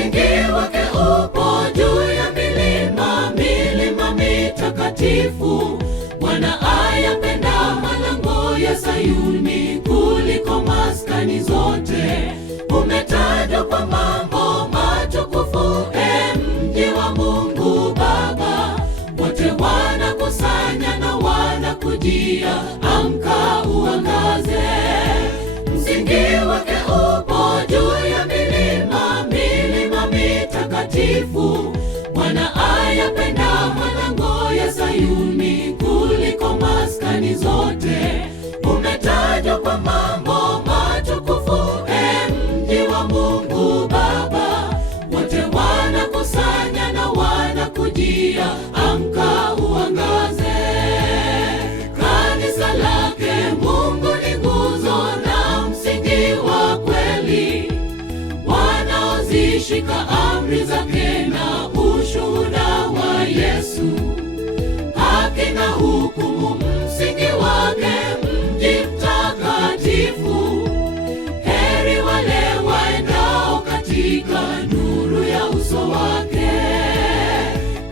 msingi wake upo juu ya milima, milima mitakatifu. Bwana ayapenda malango ya Sayuni kuliko maskani zote. Umetajwa kwa mambo matukufu, mji wa Mungu Baba. Wote wanakusanya na wanakujia, amka uangaze. Msingi wake upo juu ya milima, milima mitakatifu. Bwana ayapenda malango ya Sayuni kuliko maskani zote. Umetajwa kwa mambo matukufu, mji wa Mungu Baba. Wote wanakusanya na wanakujia, amka uangaze. Kanisa lake Mungu ni nguzo na msingi wa kweli, wanaozishika amri zake na ushuhuda wa Yesu. Haki na hukumu msingi wake, mji mtakatifu. Heri wale waendao katika nuru ya uso wake.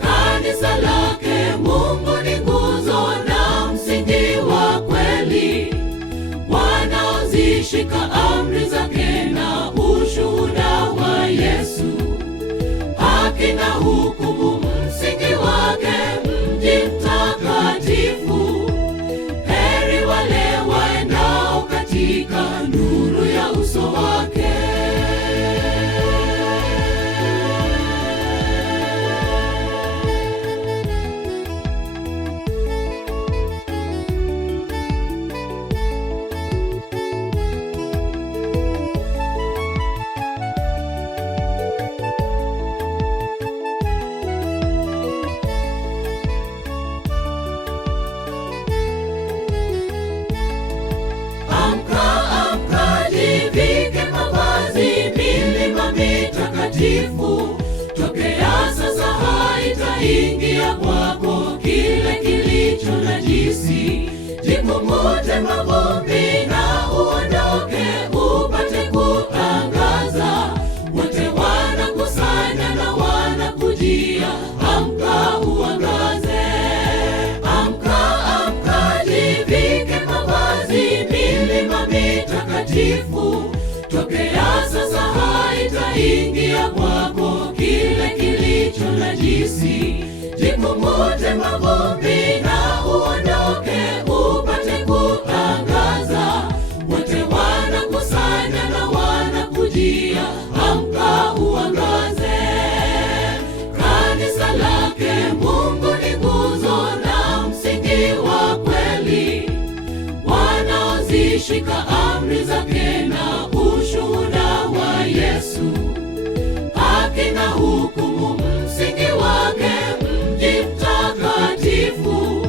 Kanisa lake Mungu ni nguzo na msingi wa kweli, wanaozishika amri zake na ushuhuda wa Yesu. Haki na hukumu msingi wake, mji mtakatifu. Heri wale waendao katika nuru ya uso wake. Tokea sasa haitaingia kwako kile kilicho najisi. Jikung'ute mavumbi na uondoke, upate kuangaza. Wote wanakusanya na wanakujia, amka uangaze. Amka, amka, jivike mavazi, milima mitakatifu. Tokea sasa haitaingia kwako kile kilicho najisi. Jikung'ute mavumbi na uondoke, upate kuangaza. Wote wanakusanya na wanakujia, amka uangaze. Kanisa lake Mungu ni nguzo na msingi wa kweli, wanaozishika amri zake na ushuhuda wa Yesu. Haki na hukumu msingi wake, mji mtakatifu.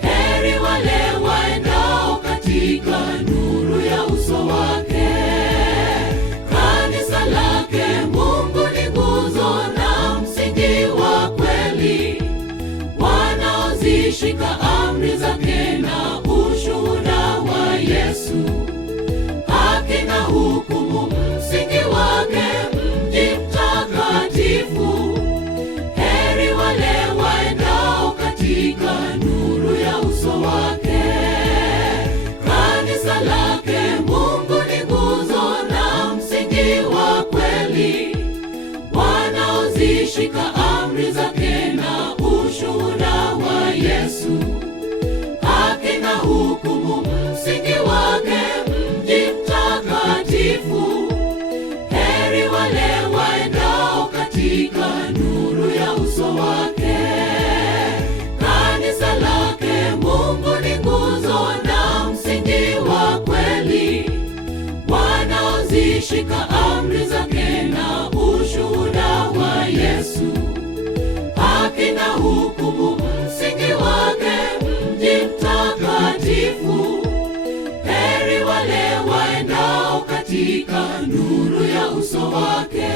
Heri wale waendao katika nuru ya uso wake. Kanisa lake Mungu ni nguzo na msingi wa kweli, wanaozishika amri zake na ushuhuda wa Yesu. Haki na hukumu msingi wake, mji mtakatifu. Heri wale waendao katika nuru ya uso wake. Kanisa lake Mungu ni nguzo na msingi wa kweli, wanaozishika amri zake na ushuhuda wa Yesu. Haki na hukumu msingi wake, mji mtakatifu. Heri wale waendao katika nuru ya uso wake. Kanisa lake Mungu ni nguzo na msingi wa kweli, wanaozishika amri zake na ushuhuda wa Yesu. Haki na hukumu msingi wake, mji mtakatifu. Heri wale waendao katika nuru ya uso wake.